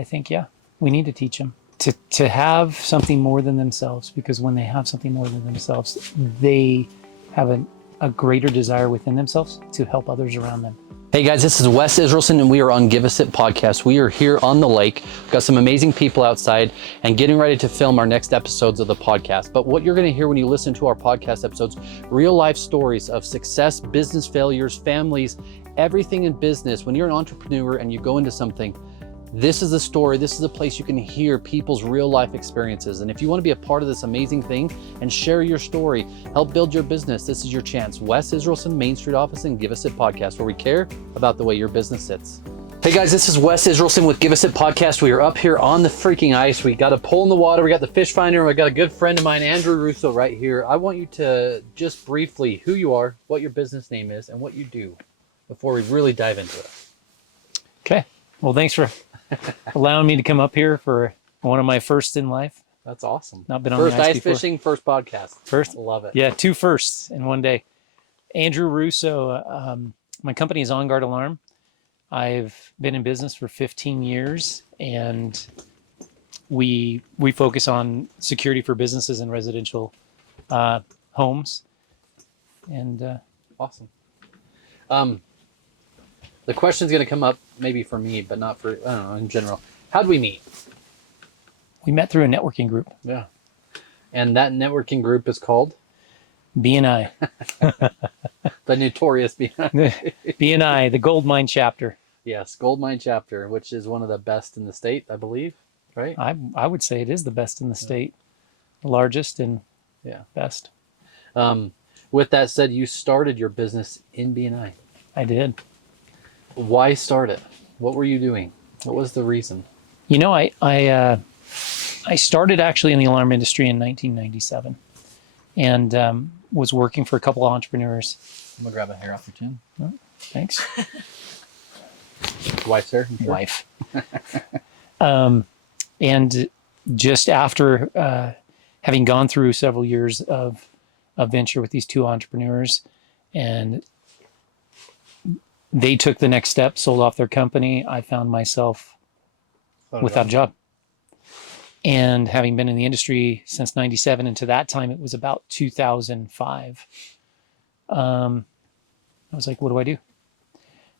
I think, yeah, we need to teach them to have something more than themselves, because when they have something more than themselves, they have a greater desire within themselves to help others around them. Hey guys, this is Wes Israelson and we are on Give a Sip podcast. We are here on the lake. We've got some amazing people outside and getting ready to film our next episodes of the podcast. But what you're going to hear when you listen to our podcast episodes, real life stories of success, business failures, families, everything in business. When you're an entrepreneur and you go into something, this is the story. This is the place you can hear people's real life experiences. And if you want to be a part of this amazing thing and share your story, help build your business, this is your chance. Wes Israelson, Main Street Office and Give a Sip podcast, where we care about the way your business sits. Hey guys, this is Wes Israelson with Give a Sip podcast. We are up here on the freaking ice. We got a pole in the water. We got the fish finder. We got a good friend of mine, Andrew Russo, right here. I want you to just briefly who you are, what your business name is, and what you do before we really dive into it. Okay. Well, thanks for allowing me to come up here for one of my firsts in life. That's awesome. Not been on first the ice ice before. Fishing, first podcast. First, love it. Yeah, 2 firsts in one day. Andrew Russo. My company is On Guard Alarm. I've been in business for 15 years, and we focus on security for businesses and residential homes. And awesome. The question's going to come up maybe for me, but not for, I don't know, in general. How'd we meet? We met through a networking group. Yeah. And that networking group is called? BNI. The notorious BNI. BNI, the Gold Mine chapter. Yes, Gold Mine chapter, which is one of the best in the state, I believe, right? I would say it is the best in the state. The largest and best. With that said, you started your business in BNI. I did. Why start it? What were you doing? What was the reason? You know, I started actually in the alarm industry in 1997, and was working for a couple of entrepreneurs. I'm gonna grab a hair off your chin. Oh, thanks. Wife's hair? Sure. Wife. And just after having gone through several years of venture with these 2 entrepreneurs, and they took the next step, sold off their company, I found myself without a job. And having been in the industry since 97, and to that time it was about 2005, I was like, what do I do?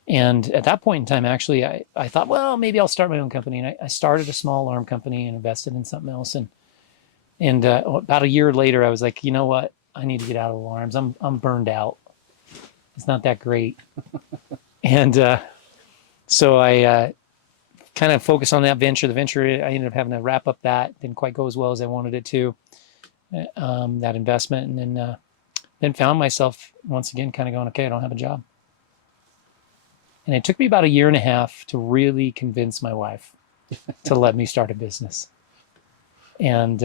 And at that point in time, actually, I thought, well, maybe I'll start my own company. And I started a small alarm company and invested in something else. And about a year later, I was like, you know what? I need to get out of alarms. I'm burned out. It's not that great. And so I kind of focused on that venture. The venture, I ended up having to wrap up that. Didn't quite go as well as I wanted it to, that investment. And then found myself once again kind of going, okay, I don't have a job. And it took me about a year and a half to really convince my wife to let me start a business. And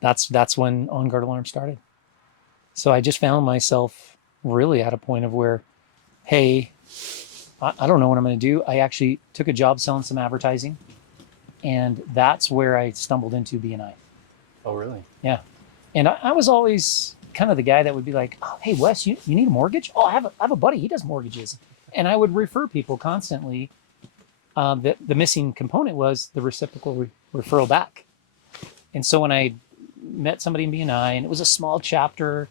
that's when On Guard Alarm started. So I just found myself really at a point of where, hey, I don't know what I'm going to do. I actually took a job selling some advertising, and that's where I stumbled into BNI. Oh, really? Yeah. And I was always kind of the guy that would be like, oh, hey, Wes, you need a mortgage? Oh, I have a buddy. He does mortgages. And I would refer people constantly. The missing component was the reciprocal referral back. And so when I met somebody in BNI, and it was a small chapter,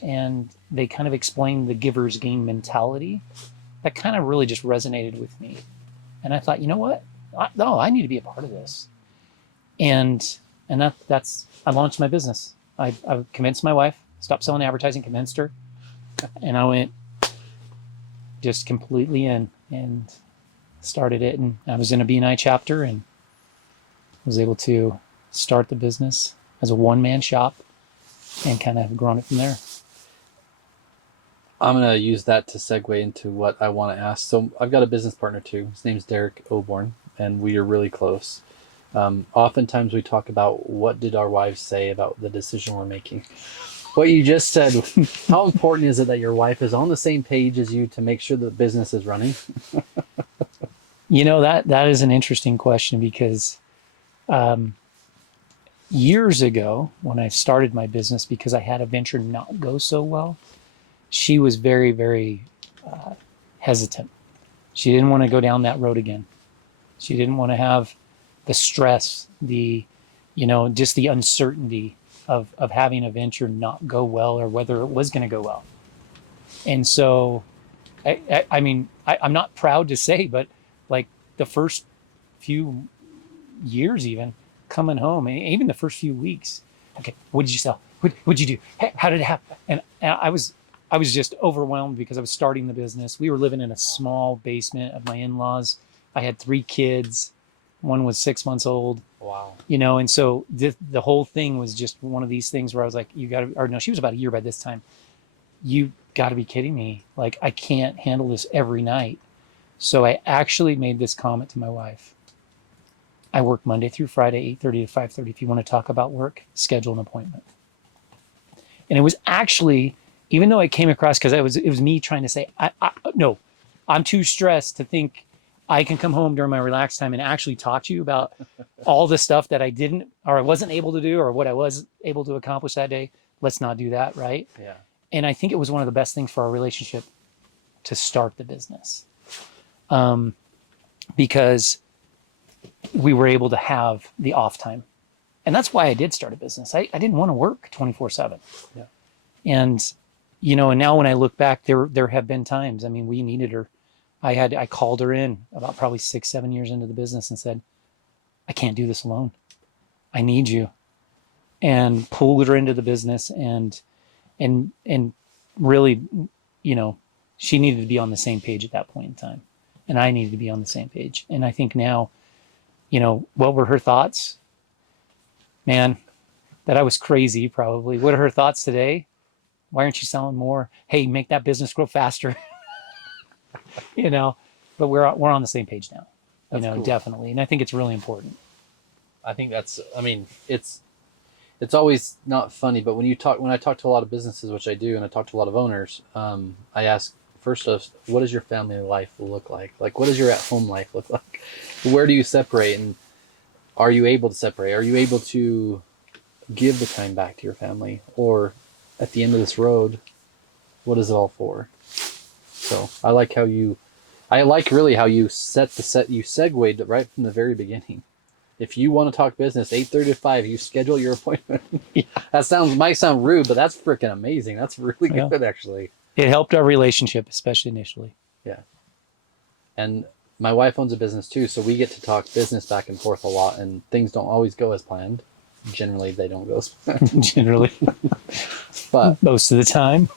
and they kind of explained the giver's gain mentality, that kind of really just resonated with me. And I thought, you know what? I need to be a part of this. And that's I launched my business. I convinced my wife, stopped selling advertising, convinced her, and I went just completely in and started it. And I was in a BNI chapter and was able to start the business as a one-man shop and kind of have grown it from there. I'm going to use that to segue into what I want to ask. So I've got a business partner too. His name's Derek Oborn, and we are really close. Oftentimes we talk about what did our wives say about the decision we're making. What you just said, how important is it that your wife is on the same page as you to make sure the business is running? You know, that is an interesting question, because years ago when I started my business, because I had a venture not go so well, she was very, very hesitant. She didn't want to go down that road again. She didn't want to have the stress, just the uncertainty of having a venture not go well or whether it was going to go well. And so, I'm not proud to say, but like the first few years, even coming home, and even the first few weeks, okay, what did you sell? What'd you do? Hey, how did it happen? And I was just overwhelmed because I was starting the business. We were living in a small basement of my in-laws. I had 3 kids. One was 6 months old. Wow. And so the whole thing was just one of these things where I was like, she was about a year by this time. You got to be kidding me. Like, I can't handle this every night. So I actually made this comment to my wife. I work Monday through Friday, 8:30 to 5:30. If you want to talk about work, schedule an appointment. And it was actually, even though I came across, because it was me trying to say, no, I'm too stressed to think I can come home during my relaxed time and actually talk to you about all the stuff that I wasn't able to do, or what I was able to accomplish that day. Let's not do that, right? Yeah. And I think it was one of the best things for our relationship to start the business, because we were able to have the off time. And that's why I did start a business. I didn't want to work 24/7. Yeah. And, and now when I look back, there have been times, we needed her. I called her in about probably 6-7 years into the business and said, I can't do this alone. I need you. And pulled her into the business and really, she needed to be on the same page at that point in time. And I needed to be on the same page. And I think now, what were her thoughts? Man, that I was crazy probably. What are her thoughts today? Why aren't you selling more? Hey, make that business grow faster. But we're on the same page now. That's cool. Definitely. And I think it's really important. I think it's always not funny, but when I talk to a lot of businesses, which I do, and I talk to a lot of owners, I ask first off, what does your family life look like? Like, what does your at-home life look like? Where do you separate, and are you able to separate? Are you able to give the time back to your family? Or at the end of this road, what is it all for? So I like really how you you segued right from the very beginning. If you want to talk business, 8:30 to 5, you schedule your appointment. Yeah. That might sound rude, but that's freaking amazing. That's really good, actually. It helped our relationship, especially initially. Yeah. And my wife owns a business too, so we get to talk business back and forth a lot, and things don't always go as planned. Generally, they don't go as planned. Generally. But most of the time.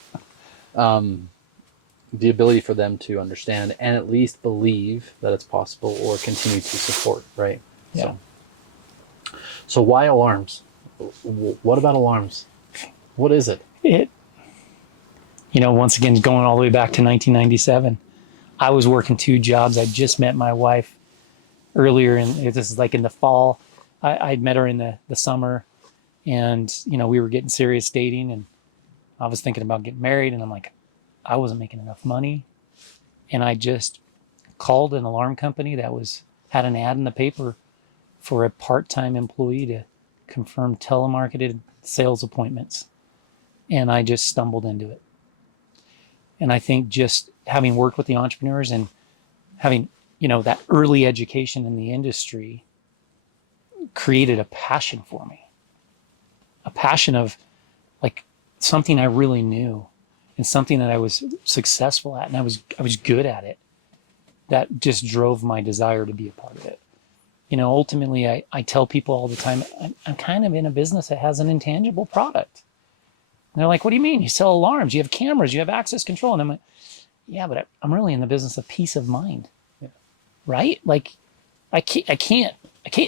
The ability for them to understand and at least believe that it's possible, or continue to support, right? Yeah. So why alarms? What about alarms? What is it? Once again, going all the way back to 1997, I was working 2 jobs. I just met my wife earlier, this is like in the fall. I met her in the summer, and, we were getting serious dating, and I was thinking about getting married, and I'm like, I wasn't making enough money. And I just called an alarm company that had an ad in the paper for a part-time employee to confirm telemarketed sales appointments. And I just stumbled into it. And I think just having worked with the entrepreneurs and having, that early education in the industry created a passion for me. A passion of like something I really knew and something that I was successful at, and I was good at it. That just drove my desire to be a part of it. Ultimately, I tell people all the time, I'm kind of in a business that has an intangible product. And they're like, what do you mean? You sell alarms, you have cameras, you have access control. And I'm like, yeah, but I'm really in the business of peace of mind. Yeah. Right? Like, I can't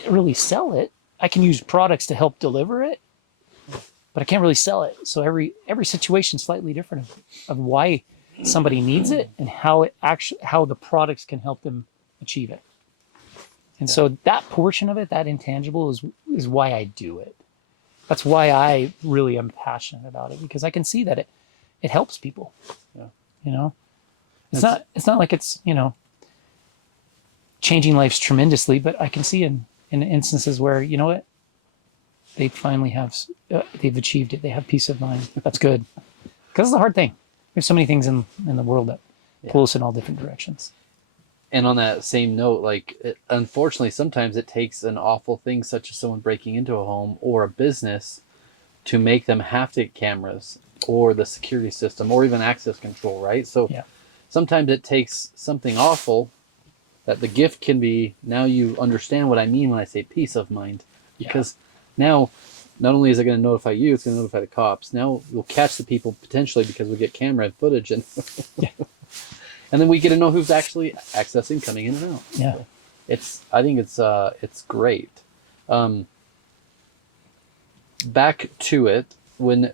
really sell it. I can use products to help deliver it, but I can't really sell it. So every situation is slightly different of why somebody needs it and how the products can help them achieve it. And so that portion of it, that intangible, is why I do it. That's why I really am passionate about it, because I can see that it helps people. Yeah. It's not like it's, changing lives tremendously, but I can see in instances where, they finally they've achieved it. They have peace of mind. That's good. Because it's a hard thing. There's so many things in the world that pull us in all different directions. And on that same note, like, unfortunately, sometimes it takes an awful thing such as someone breaking into a home or a business to make them have to get cameras or the security system or even access control, right? So Yeah. sometimes it takes something awful that the gift can be. Now you understand what I mean when I say peace of mind, because now not only is it going to notify you, it's going to notify the cops. Now we'll catch the people potentially because we get camera footage and and then we get to know who's actually accessing, coming in and out. Yeah. So I think it's great. Back to it, when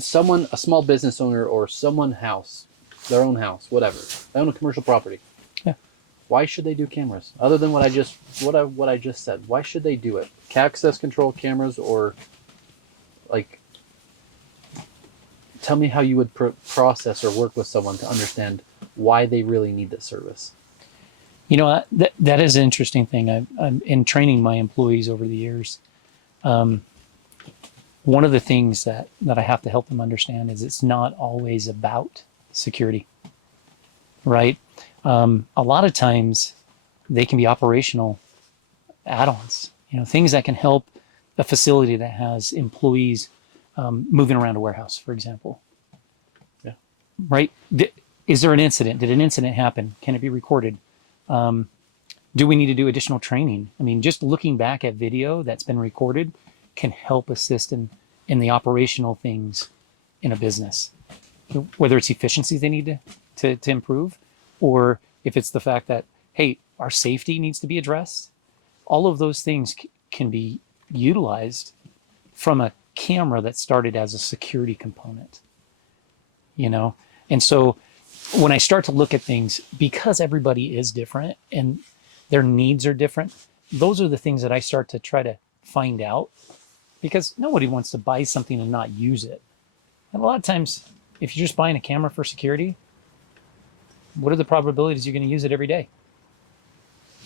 someone, a small business owner or someone their own house, whatever, they own a commercial property. Yeah. Why should they do cameras? Other than what I just said, why should they do it? Access control cameras, or like, tell me how you would process or work with someone to understand why they really need this service. You know, that is an interesting thing. I'm in training my employees over the years. One of the things that I have to help them understand is it's not always about security, right? A lot of times they can be operational add-ons, things that can help a facility that has employees moving around a warehouse, for example. Yeah. Right? Is there an incident? Did an incident happen? Can it be recorded? Do we need to do additional training? I mean, just looking back at video that's been recorded can help assist in the operational things in a business, whether it's efficiency they need to improve, or if it's the fact that, hey, our safety needs to be addressed. All of those things can be utilized from a camera that started as a security component, And so when I start to look at things, because everybody is different and their needs are different, those are the things that I start to try to find out, because nobody wants to buy something and not use it. And a lot of times, if you're just buying a camera for security, what are the probabilities you're going to use it every day?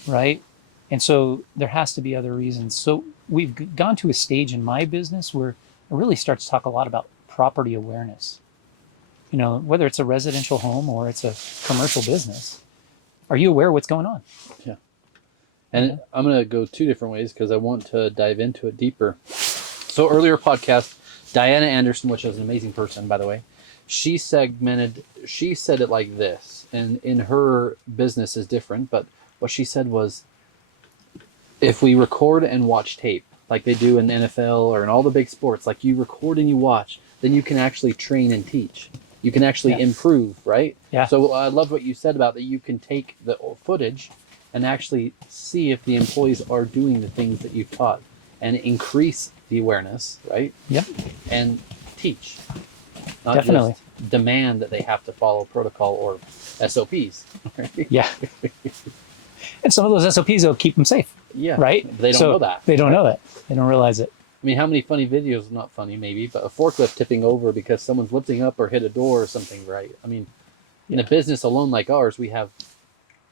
Right? And so there has to be other reasons. So we've gone to a stage in my business where I really start to talk a lot about property awareness. Whether it's a residential home or it's a commercial business, are you aware of what's going on? Yeah. And I'm going to go two different ways because I want to dive into it deeper. So earlier podcast, Diana Anderson, which is an amazing person, by the way, she said it like this, and in her business is different, but what she said was, if we record and watch tape, like they do in NFL or in all the big sports, like you record and you watch, then you can actually train and teach. You can actually improve, right? Yeah. So I love what you said about that. You can take the footage and actually see if the employees are doing the things that you've taught and increase the awareness, right? Yeah. And teach. Not Definitely. just demand that they have to follow protocol or SOPs. Right? Yeah. And some of those SOPs will keep them safe. Yeah. Right? They don't know that. They don't know that. They don't realize it. I mean, how many funny videos, not funny maybe, but a forklift tipping over because someone's lifting up or hit a door or something, right? I mean, in a business alone like ours, we have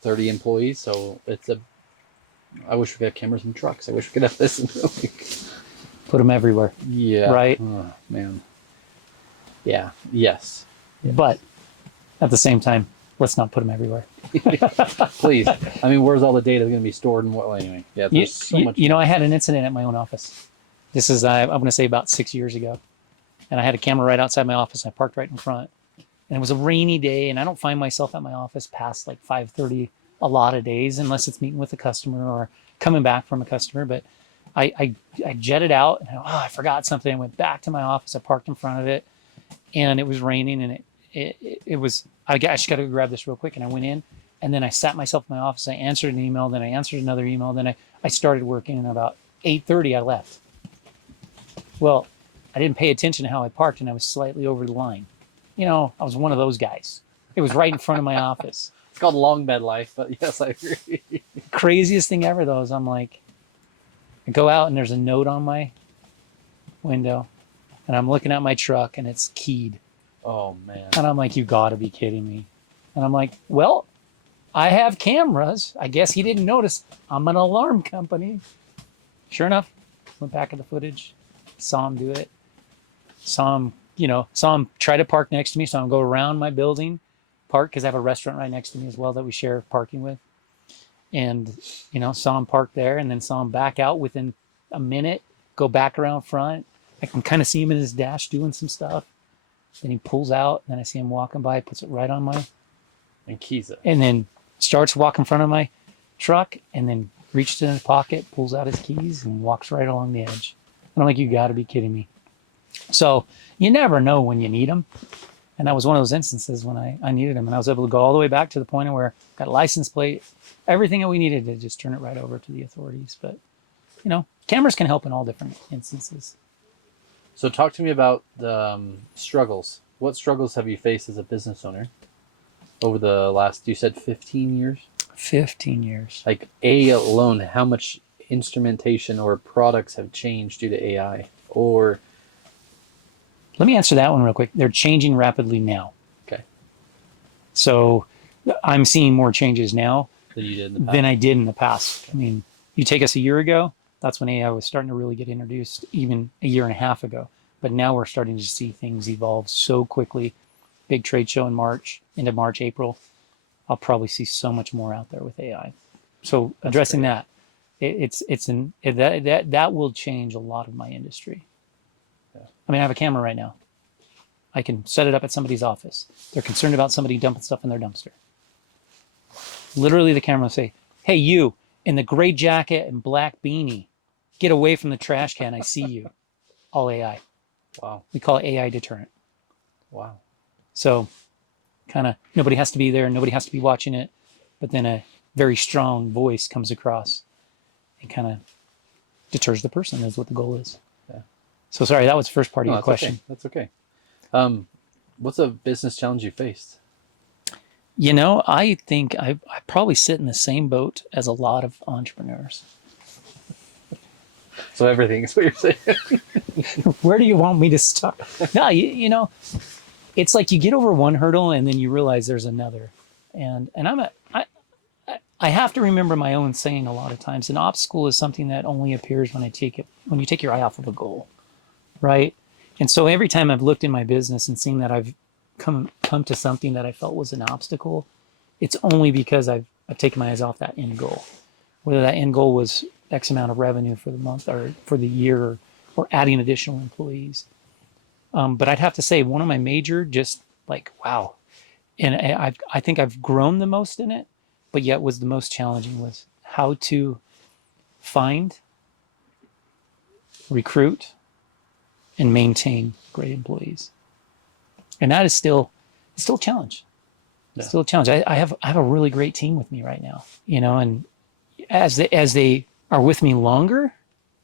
30 employees, so I wish we could have cameras in trucks. I wish we could have this. Put them everywhere. Yeah. Right? Oh, man. Yeah. Yes. But at the same time, let's not put them everywhere. Please. I mean, where's all the data going to be stored and what? Well, anyway, yeah. There's so much. I had an incident at my own office. This is, I'm going to say, about 6 years ago. And I had a camera right outside my office. I parked right in front. And it was a rainy day, and I don't find myself at my office past like 5:30 a lot of days, unless it's meeting with a customer or coming back from a customer. But I jetted out, and I forgot something. I went back to my office. I parked in front of it, and it was raining, and it was, I just got to grab this real quick. And I went in, and then I sat myself in my office. I answered an email, then I answered another email, then I started working, and about 8:30 I left. Well, I didn't pay attention to how I parked, and I was slightly over the line. I was one of those guys. It was right in front of my office. It's called long bed life, but yes, I agree. Craziest thing ever, though, is I'm like, I go out and there's a note on my window, and I'm looking at my truck, and it's keyed. Oh, man. And I'm like, you gotta be kidding me. And I'm like, well, I have cameras. I guess he didn't notice. I'm an alarm company. Sure enough, went back at the footage, saw him do it, saw him try to park next to me, saw him go around my building, park, because I have a restaurant right next to me as well that we share parking with. and, saw him park there, and then saw him back out within a minute, go back around front. I can kind of see him in his dash doing some stuff. Then he pulls out, and then I see him walking by, puts it right on my, And keys it. and then starts walking in front of my truck, and then reaches in his pocket, pulls out his keys, and walks right along the edge. And I'm like, you got to be kidding me. So you never know when you need them. And that was one of those instances when I needed them. And I was able to go all the way back to the point of where I got a license plate, everything that we needed to just turn it right over to the authorities. But, cameras can help in all different instances. So talk to me about the struggles. What struggles have you faced as a business owner over the last, you said 15 years? 15 years. Like A alone, how much instrumentation or products have changed due to AI? Or Let me answer that one real quick. They're changing rapidly now. okay, So I'm seeing more changes now than you did in the past. than I did in the past. I mean, you take us a year ago, that's when AI was starting to really get introduced, even a year and a half ago. But now we're starting to see things evolve so quickly. Big trade show in March, into March, April. I'll probably see so much more out there with AI. So addressing that, that will change a lot of my industry. Yeah. I mean, I have a camera right now. I can set it up at somebody's office. They're concerned about somebody dumping stuff in their dumpster. Literally, the camera will say, "Hey, you in the gray jacket and black beanie, get away from the trash can. I see you." All AI. Wow. We call it AI deterrent. Wow. So kind of nobody has to be there, nobody has to be watching it, but then a very strong voice comes across and kind of deters the person, is what the goal is. Yeah. So sorry, that was the first part of your that's question. Okay. That's okay. What's a business challenge you faced? I think I probably sit in the same boat as a lot of entrepreneurs. So everything is what you're saying. Where do you want me to start? No, it's like you get over one hurdle and then you realize there's another. And I have to remember my own saying a lot of times. An obstacle is something that only appears when you take your eye off of a goal, right? And so every time I've looked in my business and seen that I've come to something that I felt was an obstacle, it's only because I've taken my eyes off that end goal. Whether that end goal was X amount of revenue for the month or for the year, or adding additional employees. But I'd have to say one of my major, just like, wow. And I think I've grown the most in it, but yet was the most challenging was how to find, recruit, and maintain great employees. And that is still a challenge. It's still a challenge. I have a really great team with me right now, and as they are with me longer,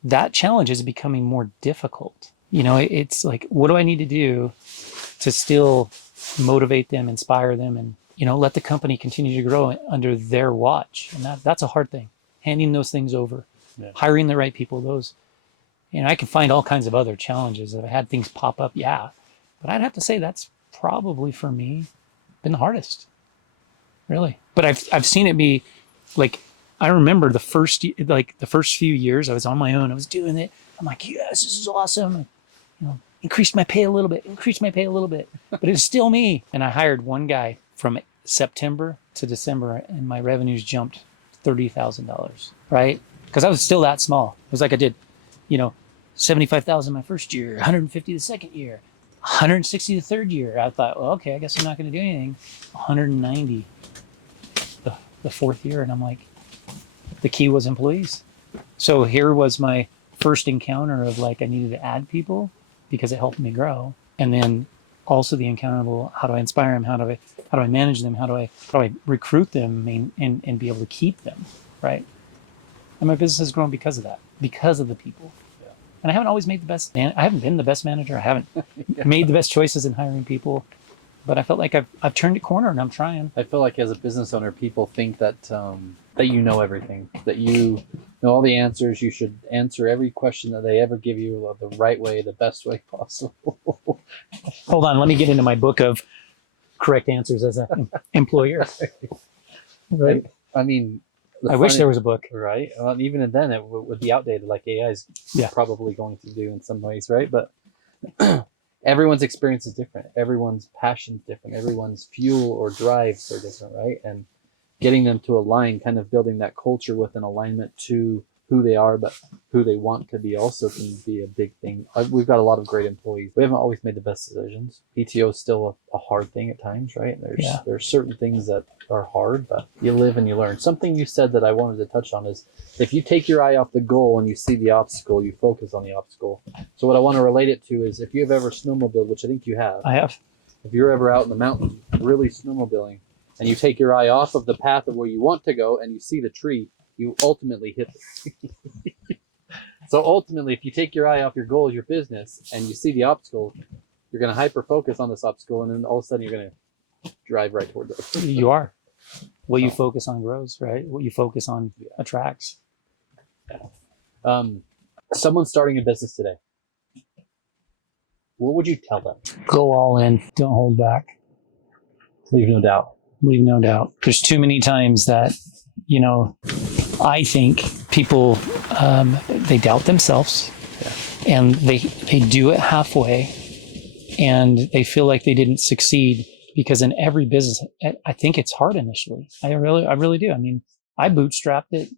that challenge is becoming more difficult. It's like, what do I need to do to still motivate them, inspire them, and, let the company continue to grow under their watch? And that's a hard thing, handing those things over, hiring the right people. Those, I can find all kinds of other challenges. I've had things pop up. Yeah. But I'd have to say that's probably for me been the hardest, really. But I've seen it be like, I remember the first few years I was on my own. I was doing it. I'm like, yes, this is awesome. Increased my pay a little bit, but it was still me. And I hired one guy from September to December, and my revenues jumped $30,000, right? Because I was still that small. It was like I did, 75,000 my first year, 150 the second year, 160 the third year. I thought, well, okay, I guess I'm not going to do anything. 190 the fourth year, and I'm like, the key was employees. So here was my first encounter of like, I needed to add people because it helped me grow. And then also the encounter of, how do I inspire them? How do I manage them? How do I recruit them and be able to keep them, right? And my business has grown because of that, because of the people. Yeah. And I haven't always made the best I haven't been the best manager. I haven't made the best choices in hiring people, but I felt like I've turned a corner and I'm trying. I feel like as a business owner, people think that that you know everything, that you know all the answers. You should answer every question that they ever give you the right way, the best way possible. Hold on, let me get into my book of correct answers as an employer. Right? I mean, I wish there was a book. Right? Well, even then, it would be outdated, like AI is probably going to do in some ways, right? But everyone's experience is different. Everyone's passion is different. Everyone's fuel or drives are different, right? And getting them to align, kind of building that culture with an alignment to who they are, but who they want to be also can be a big thing. We've got a lot of great employees. We haven't always made the best decisions. PTO is still a hard thing at times, right? There's certain things that are hard, but you live and you learn. Something you said that I wanted to touch on is if you take your eye off the goal and you see the obstacle, you focus on the obstacle. So what I want to relate it to is if you've ever snowmobiled, which I think you have. I have. If you're ever out in the mountains really snowmobiling and you take your eye off of the path of where you want to go and you see the tree, you ultimately hit it. So ultimately, if you take your eye off your goal, your business, and you see the obstacle, you're going to hyper focus on this obstacle, and then all of a sudden you're going to drive right towards it. You are. What you focus on grows, right? What you focus on attracts. Someone starting a business today, what would you tell them? Go all in. Don't hold back. Leave no doubt. Leave no doubt. There's too many times that, I think people, they doubt themselves and they do it halfway and they feel like they didn't succeed because in every business, I think it's hard initially. I really do. I mean, I bootstrapped it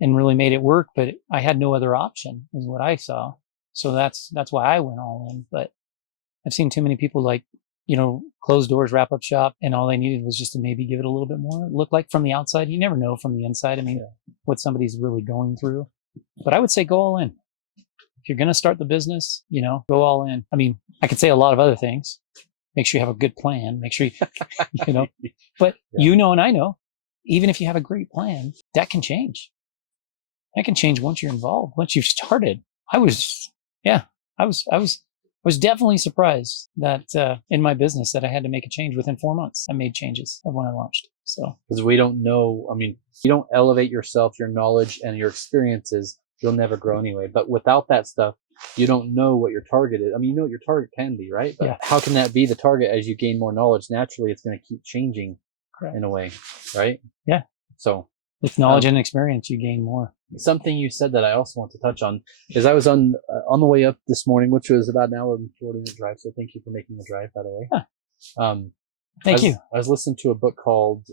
and really made it work, but I had no other option is what I saw. So that's why I went all in. But I've seen too many people close doors, wrap up shop, and all they needed was just to maybe give it a little bit more. It looked like from the outside. You never know from the inside. I mean, what somebody's really going through. But I would say go all in. If you're going to start the business, go all in. I mean, I could say a lot of other things. Make sure you have a good plan. Make sure but and I know, even if you have a great plan, that can change. That can change once you're involved, once you've started. I was definitely surprised that in my business that I had to make a change within 4 months. I made changes of when I launched. So because we don't know, you don't elevate yourself, your knowledge and your experiences, you'll never grow anyway. But without that stuff, you don't know what your target is. You know what your target can be, right? But how can that be the target as you gain more knowledge? Naturally, it's going to keep changing in a way, right? Yeah. So with knowledge and experience, you gain more. Something you said that I also want to touch on is I was on the way up this morning, which was about an hour and 40-minute drive. So thank you for making the drive, by the way. Huh. Thank you. I was listening to a book called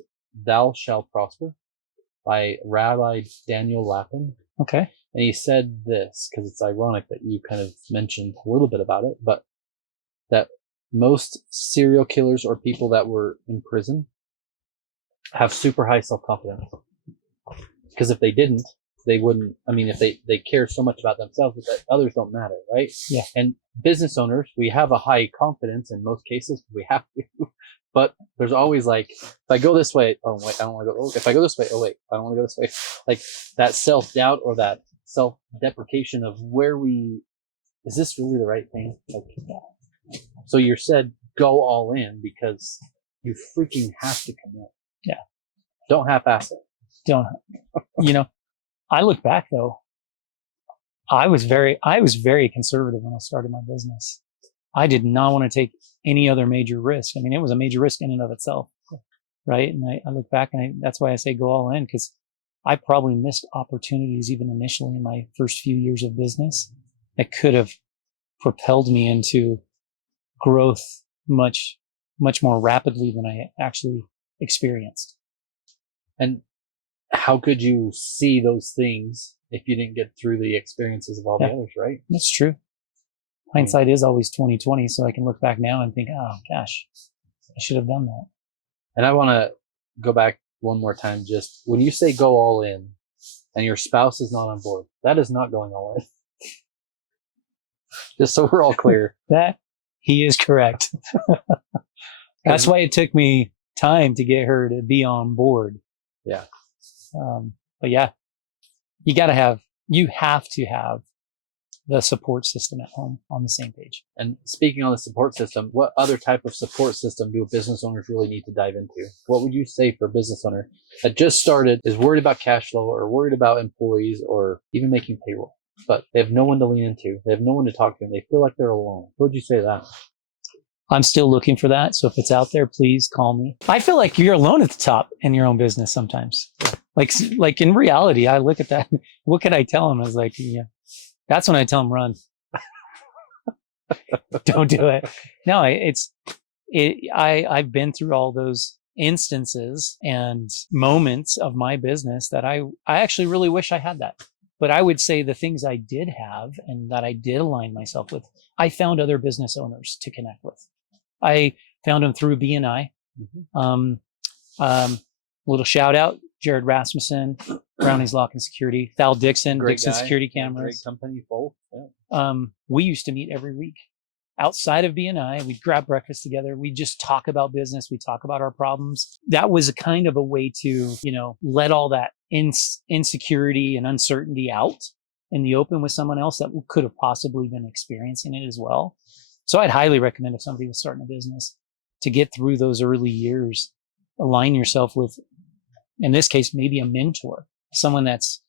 Thou Shalt Prosper by Rabbi Daniel Lapin. Okay. And he said this, because it's ironic that you kind of mentioned a little bit about it, but that most serial killers or people that were in prison have super high self-confidence. Because if they didn't, they wouldn't, if they care so much about themselves that others don't matter, right? Yeah. And business owners, we have a high confidence in most cases, we have to. But there's always if I go this way, oh wait, I don't want to go. Oh, if I go this way, oh wait, I don't want to go this way. Like that self-doubt or that self-deprecation of is this really the right thing? So you said go all in because you freaking have to commit. Yeah. Don't half-ass it. Don't. I look back though. I was very conservative when I started my business. I did not want to take any other major risk. It was a major risk in and of itself, right? And I look back and that's why I say go all in, because I probably missed opportunities even initially in my first few years of business that could have propelled me into growth much, much more rapidly than I actually experienced. And how could you see those things if you didn't get through the experiences of all the others, right? That's true. Hindsight is always 20/20, so I can look back now and think, oh gosh, I should have done that. And I want to go back one more time. Just when you say go all in and your spouse is not on board, that is not going all in. Just so we're all clear. That he is correct. That's why it took me time to get her to be on board. Yeah. But yeah, you have to have the support system at home on the same page. And speaking on the support system, what other type of support system do business owners really need to dive into? What would you say for a business owner that just started, is worried about cash flow or worried about employees or even making payroll, but they have no one to lean into, they have no one to talk to, and they feel like they're alone? What would you say to that? I'm still looking for that. So if it's out there, please call me. I feel like you're alone at the top in your own business sometimes. Like in reality, I look at that. What could I tell them? I was like, yeah, that's when I tell them run. Don't do it. No, I've been through all those instances and moments of my business that I actually really wish I had that. But I would say the things I did have and that I did align myself with, I found other business owners to connect with. I found them through BNI. Little shout out, Jared Rasmussen, Brownie's Lock and Security, Thal Dixon, Dixon Security Cameras. Great company, both. Yeah. We used to meet every week. Outside of BNI, we'd grab breakfast together. We'd just talk about business. We'd talk about our problems. That was a kind of a way to, let all that insecurity and uncertainty out in the open with someone else that could have possibly been experiencing it as well. So I'd highly recommend if somebody was starting a business to get through those early years, align yourself with, in this case, maybe a mentor, someone that's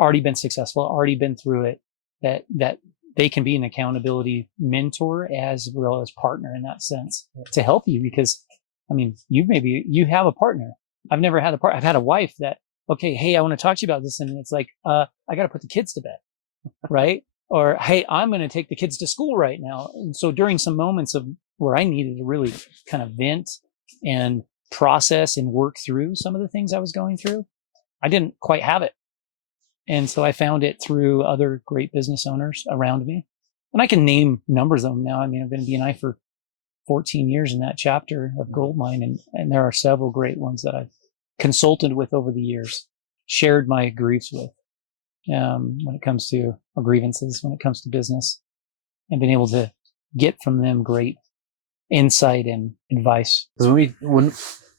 already been successful, already been through it, that they can be an accountability mentor as well as partner in that sense to help you. Because, you have a partner. I've never had a partner. I've had a wife that, okay, hey, I want to talk to you about this. And it's like, I got to put the kids to bed. Right. Or, hey, I'm going to take the kids to school right now. And so during some moments of where I needed to really kind of vent and process and work through some of the things I was going through, I didn't quite have it. And so I found it through other great business owners around me. And I can name numbers of them now. I've been in BNI for 14 years in that chapter of Goldmine. And there are several great ones that I've consulted with over the years, shared my griefs with when it comes to or grievances, when it comes to business, and been able to get from them great insight and advice. When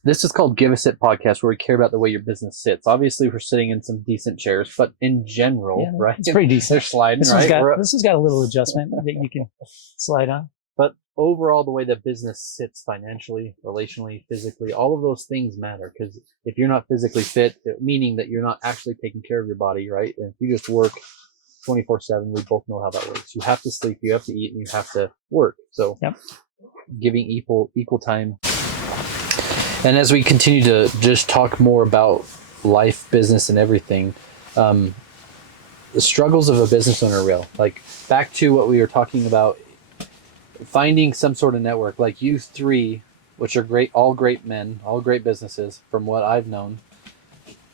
this is called Give a Sit podcast, where we care about the way your business sits. Obviously, we're sitting in some decent chairs, but in general, right? It's pretty decent. They're sliding, this right? This has got a little adjustment that you can slide on. But overall, the way that business sits financially, relationally, physically, all of those things matter. Because if you're not physically fit, meaning that you're not actually taking care of your body, right? And if you just work 24/7, we both know how that works. You have to sleep, you have to eat, and you have to work. So giving equal time. And as we continue to just talk more about life, business, and everything, the struggles of a business owner are real. Like back to what we were talking about, finding some sort of network, like you three, which are great, all great men, all great businesses from what I've known.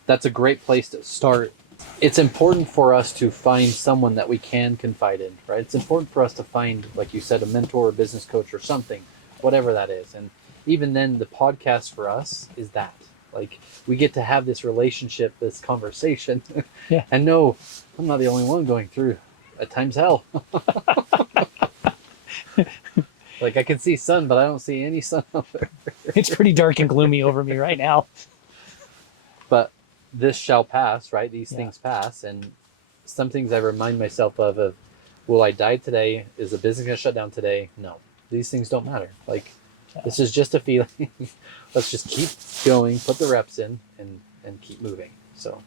That's a great place to start. It's important for us to find someone that we can confide in, right? It's important for us to find, like you said, a mentor, a business coach, or something, whatever that is. And even then, the podcast for us is that. Like, we get to have this relationship, this conversation. Yeah. And no, I'm not the only one going through at times hell. Like, I can see sun, but I don't see any sun out there. It's pretty dark and gloomy over me right now. But this shall pass, right? These things pass. And some things I remind myself of, will I die today? Is the business going to shut down today? No. These things don't matter. Like, this is just a feeling. Let's just keep going, put the reps in, and keep moving. So,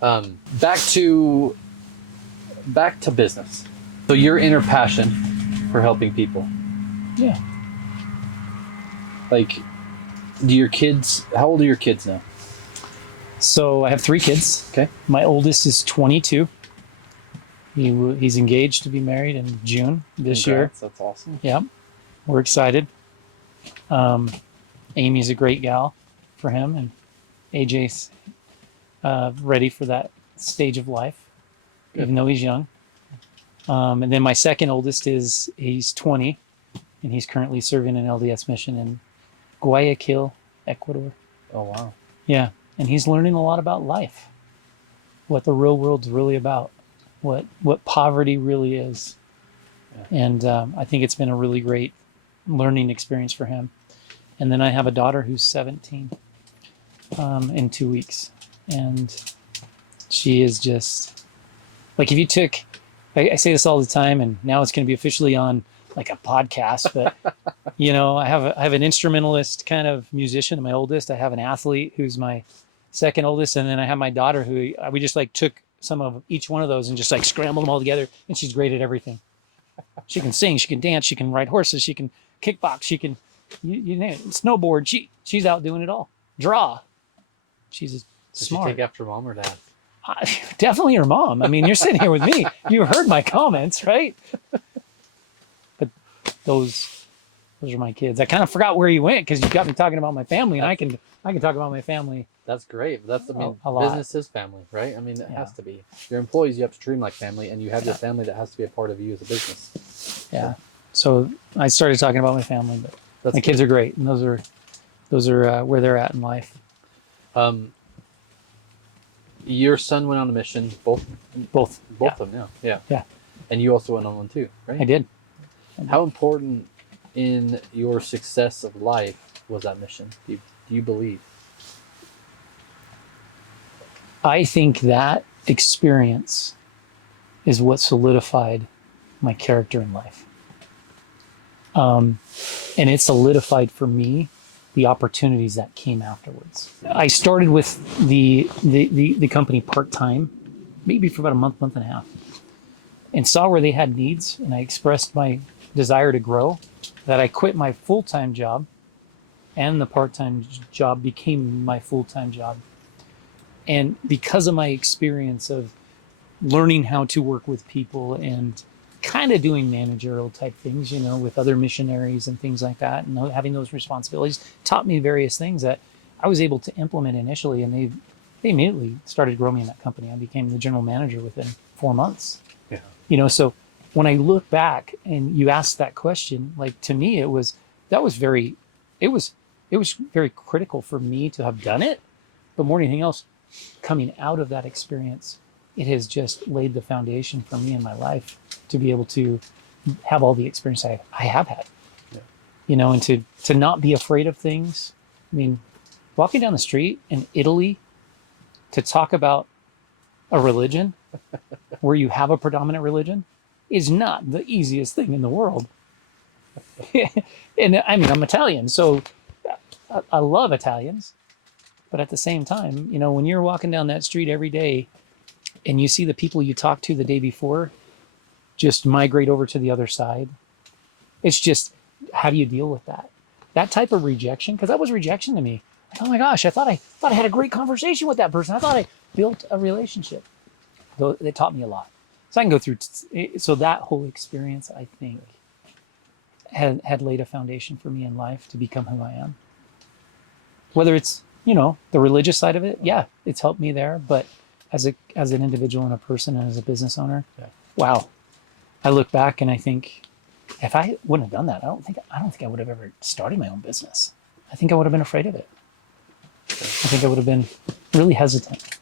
back to business. So your inner passion for helping people. Yeah. Like, how old are your kids now? So I have 3 kids. Okay. My oldest is 22. He's engaged to be married in June this year. That's awesome. Yeah. We're excited. Amy's a great gal for him, and AJ's ready for that stage of life, even though he's young. And then my second oldest he's 20, and he's currently serving an LDS mission in Guayaquil, Ecuador. Oh, wow. Yeah. And he's learning a lot about life, what the real world's really about, what poverty really is. Yeah. And I think it's been a really great learning experience for him. And then I have a daughter who's 17 in 2 weeks. And she is just, like, if you took, I say this all the time, and now it's going to be officially on like a podcast, but I have an instrumentalist kind of musician, my oldest. I have an athlete who's my second oldest. And then I have my daughter who we just like took some of each one of those and just like scrambled them all together. And she's great at everything. She can sing, she can dance, she can ride horses, she can kickbox, she can snowboard. She's out doing it all. Draw. She's smart. Did she take after mom or dad? Definitely her mom. I mean, you're sitting here with me. You heard my comments, right? But those Those are my kids. I kind of forgot where you went because you got me talking about my family, and I can talk about my family. That's great. That's, I mean, a lot. business is family, right? I mean, it has to be. Your employees, you have to treat them like family, and you have your family that has to be a part of you as a business. Yeah. So I started talking about my family, but my kids are great, and those are where they're at in life. Your son went on a mission. Both of them. Yeah. And you also went on one too, right? I did. How important in your success of life was that mission? Do you believe? I think that experience is what solidified my character in life. And it solidified for me the opportunities that came afterwards. I started with the company part-time, maybe for about a month and a half, and saw where they had needs, and I expressed my desire to grow, that I quit my full-time job, and the part-time job became my full-time job. And because of my experience of learning how to work with people and kind of doing managerial type things, you know, with other missionaries and things like that, and having those responsibilities, taught me various things that I was able to implement initially, and they immediately started growing me in that company. I became the general manager within 4 months. Yeah. You know, so when I look back and you ask that question, like, to me, it was very critical for me to have done it, but more than anything else, coming out of that experience, it has just laid the foundation for me in my life to be able to have all the experience I have had. Yeah. You know, and to not be afraid of things. I mean, walking down the street in Italy to talk about a religion where you have a predominant religion is not the easiest thing in the world. And I mean, I'm Italian, so I love Italians. But at the same time, you know, when you're walking down that street every day and you see the people you talked to the day before just migrate over to the other side, it's just, how do you deal with that? That type of rejection, because that was rejection to me. Like, oh my gosh, I thought I had a great conversation with that person. I thought I built a relationship. Though they taught me a lot. So I can go through. So that whole experience, I think, had laid a foundation for me in life to become who I am. Whether it's, you know, the religious side of it, yeah, it's helped me there. But as an individual and a person and as a business owner, wow, I look back and I think, if I wouldn't have done that, I don't think I would have ever started my own business. I think I would have been afraid of it. I think I would have been really hesitant.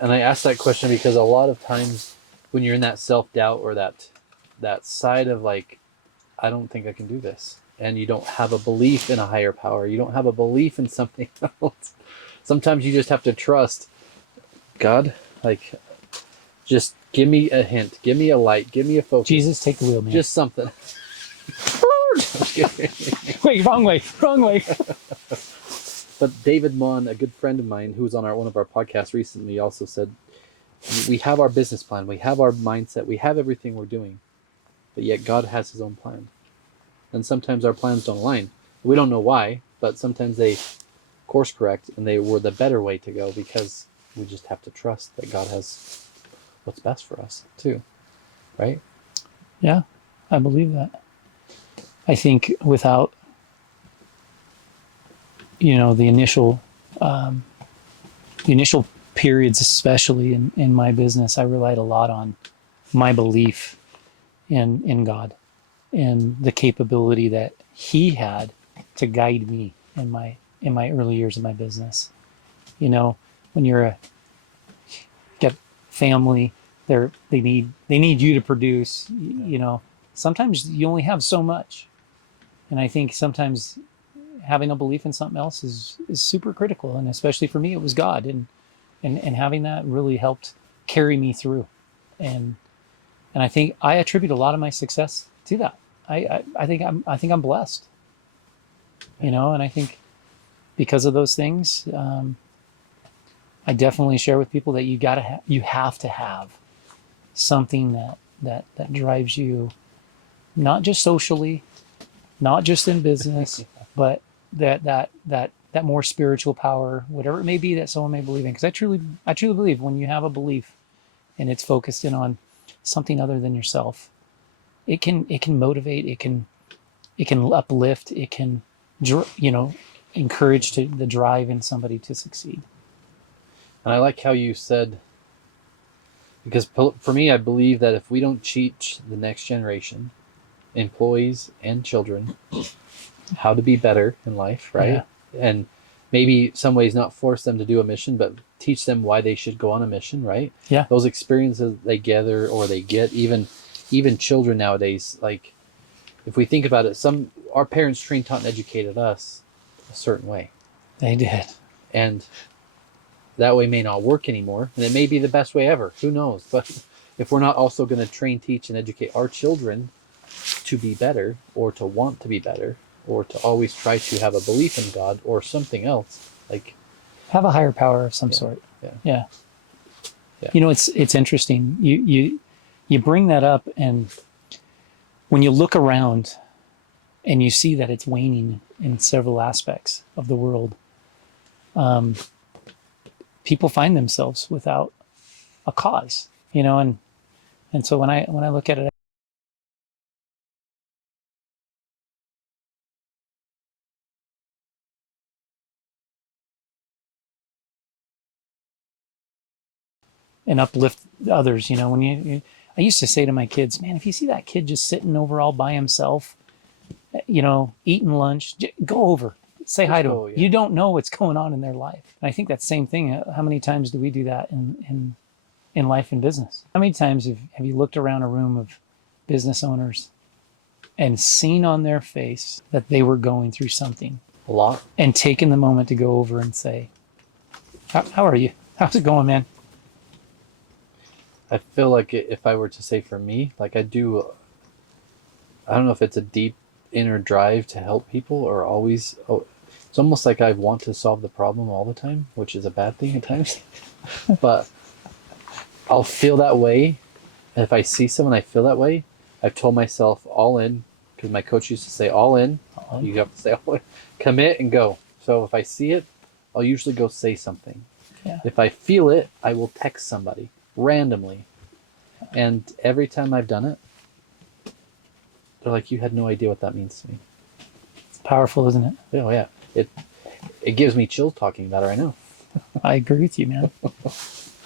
And I ask that question because a lot of times when you're in that self-doubt or that side of like, I don't think I can do this, and you don't have a belief in a higher power, you don't have a belief in something else, sometimes you just have to trust God. Like, just give me a hint, give me a light, give me a focus. Jesus, take the wheel, man. Just something. Wait, wrong way. But David Mon, a good friend of mine who was on one of our podcasts recently, also said, we have our business plan, we have our mindset, we have everything we're doing, but yet God has his own plan. And sometimes our plans don't align. We don't know why, but sometimes they course correct and they were the better way to go, because we just have to trust that God has what's best for us too, right? Yeah, I believe that. I think without, you know, the initial periods, especially in my business, I relied a lot on my belief in God and the capability that he had to guide me in my early years of my business. You know, when you're got family, they need you to produce, you know, sometimes you only have so much. And I think sometimes having a belief in something else is super critical. And especially for me, it was God. And having that really helped carry me through. And I think I attribute a lot of my success to that. I think I'm blessed, you know, and I think because of those things, I definitely share with people that you have to have something that drives you, not just socially, not just in business, but that more spiritual power, whatever it may be that someone may believe in. Because I truly believe when you have a belief and it's focused in on something other than yourself, it can motivate, it it can uplift, it can, encourage the drive in somebody to succeed. And I like how you said, because for me, I believe that if we don't teach the next generation, employees and children, how to be better in life, right? Yeah. And maybe some ways not force them to do a mission, but teach them why they should go on a mission, right? Yeah. Those experiences they gather or they get, even children nowadays, like if we think about it, our parents trained, taught, and educated us a certain way. They did. And that way may not work anymore. And it may be the best way ever. Who knows? But if we're not also going to train, teach, and educate our children to be better, or to want to be better, or to always try to have a belief in God or something else, like have a higher power of some sort. Yeah. It's interesting. You bring that up, and when you look around and you see that it's waning in several aspects of the world, people find themselves without a cause, and so when I look at it, and uplift others, when I used to say to my kids, man, if you see that kid just sitting over all by himself, eating lunch, go over, say hi to him. Yeah. You don't know what's going on in their life. And I think that's the same thing. How many times do we do that in life and business? How many times have you looked around a room of business owners and seen on their face that they were going through something? A lot. And taken the moment to go over and say, how are you? How's it going, man? I feel like if I were to say for me, like I don't know if it's a deep inner drive to help people or always, it's almost like I want to solve the problem all the time, which is a bad thing at times. But I'll feel that way. And if I see someone I feel that way, I've told myself all in, because my coach used to say all in. You have to say all in, commit and go. So if I see it, I'll usually go say something. Yeah. If I feel it, I will text somebody randomly. And every time I've done it, they're like, you had no idea what that means to me. It's powerful, isn't it? Oh yeah. It gives me chills talking about it right now. I agree with you, man.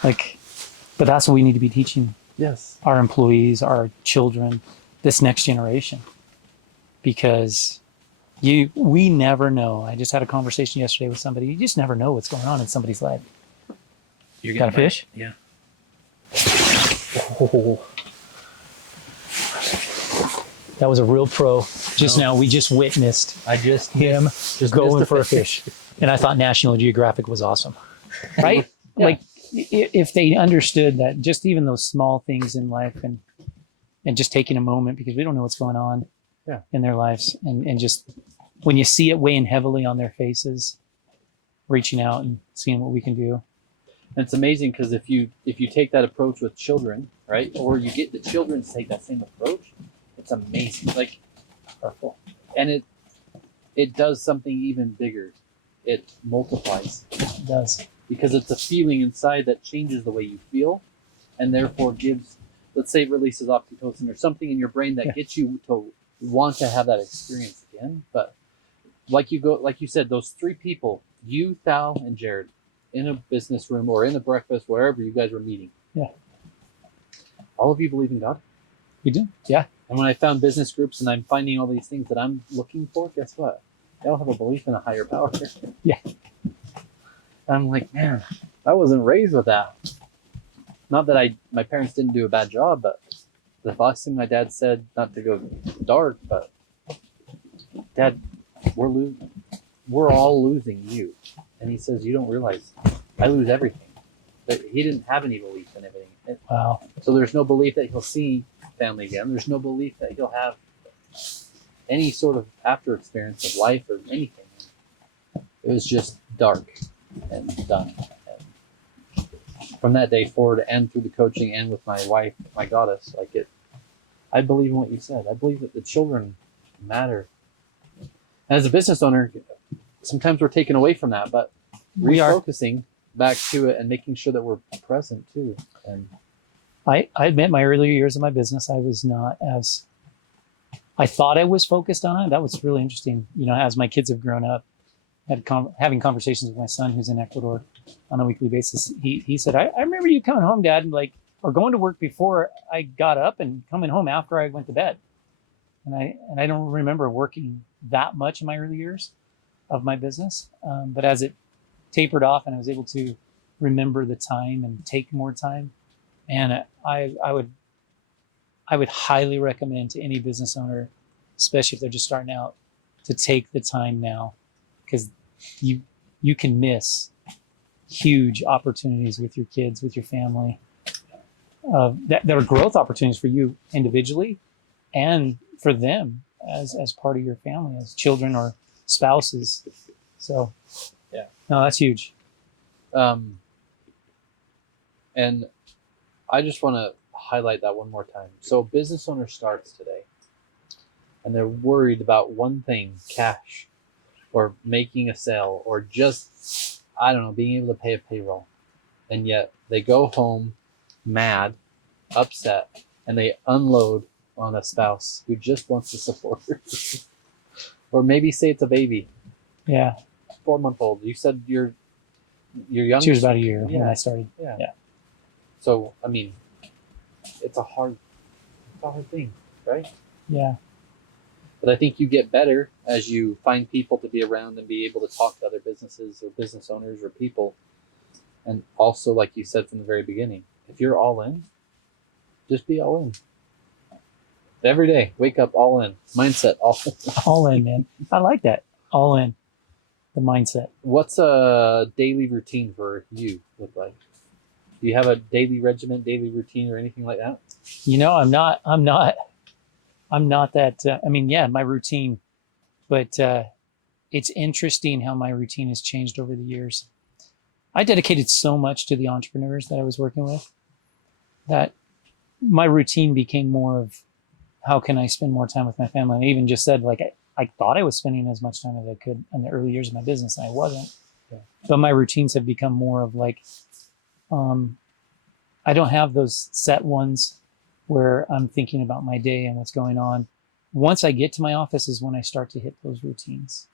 But that's what we need to be teaching. Yes. Our employees, our children, this next generation. Because we never know. I just had a conversation yesterday with somebody. You just never know what's going on in somebody's life. You got a fish? Yeah. Oh. That was a real pro. Now, we just witnessed him going for a fish. And I thought National Geographic was awesome. Right? Yeah. Like, if they understood that just even those small things in life and just taking a moment, because we don't know what's going on in their lives, and just when you see it weighing heavily on their faces, reaching out and seeing what we can do. And it's amazing because if you take that approach with children, right, or you get the children to take that same approach, it's amazing, like powerful, and it does something even bigger. It multiplies. It does, because it's a feeling inside that changes the way you feel, and therefore gives, let's say, it releases oxytocin or something in your brain that gets you to want to have that experience again. But like you said, those three people, you, Thal, and Jared, in a business room or in a breakfast, wherever you guys were meeting. Yeah. All of you believe in God? We do. Yeah. And when I found business groups and I'm finding all these things that I'm looking for, guess what? They all have a belief in a higher power. Yeah. I'm like, man, I wasn't raised with that. Not that my parents didn't do a bad job, but the last thing my dad said, not to go dark, but Dad, we're all losing you. And he says, you don't realize I lose everything. But he didn't have any belief in everything. Wow. So there's no belief that he'll see family again. There's no belief that he'll have any sort of after experience of life or anything. It was just dark and done. And from that day forward, and through the coaching and with my wife, my goddess, I believe in what you said. I believe that the children matter. And as a business owner, sometimes we're taken away from that, but refocusing back to it and making sure that we're present too. And I admit my earlier years of my business, I was not as I thought I was focused on it. That was really interesting. As my kids have grown up, having conversations with my son who's in Ecuador on a weekly basis. He said, I remember you coming home, Dad, or going to work before I got up and coming home after I went to bed. And I don't remember working that much in my early years of my business. But as it tapered off and I was able to remember the time and take more time, and I would highly recommend to any business owner, especially if they're just starting out, to take the time now, because you can miss huge opportunities with your kids, with your family, that are growth opportunities for you individually and for them as part of your family, as children or spouses. So, yeah, no, that's huge. And I just want to highlight that one more time. So, a business owner starts today, and they're worried about one thing: cash, or making a sale, or just, I don't know, being able to pay a payroll. And yet they go home mad, upset, and they unload on a spouse who just wants to support her. Or maybe say it's a baby. Yeah. 4-month-old. You said you're young. She was about a year when I started. Yeah. Yeah. So, I mean, it's a hard thing, right? Yeah. But I think you get better as you find people to be around and be able to talk to other businesses or business owners or people. And also, like you said from the very beginning, if you're all in, just be all in. Every day, wake up all in. Mindset, all in. All in, man. I like that. All in. The mindset. What's a daily routine for you look like? Do you have a daily regimen, daily routine, or anything like that? I'm not that, my routine, but it's interesting how my routine has changed over the years. I dedicated so much to the entrepreneurs that I was working with that my routine became more of how can I spend more time with my family. And I even just said, I thought I was spending as much time as I could in the early years of my business, and I wasn't. Yeah. But my routines have become more of I don't have those set ones where I'm thinking about my day and what's going on. Once I get to my office is when I start to hit those routines.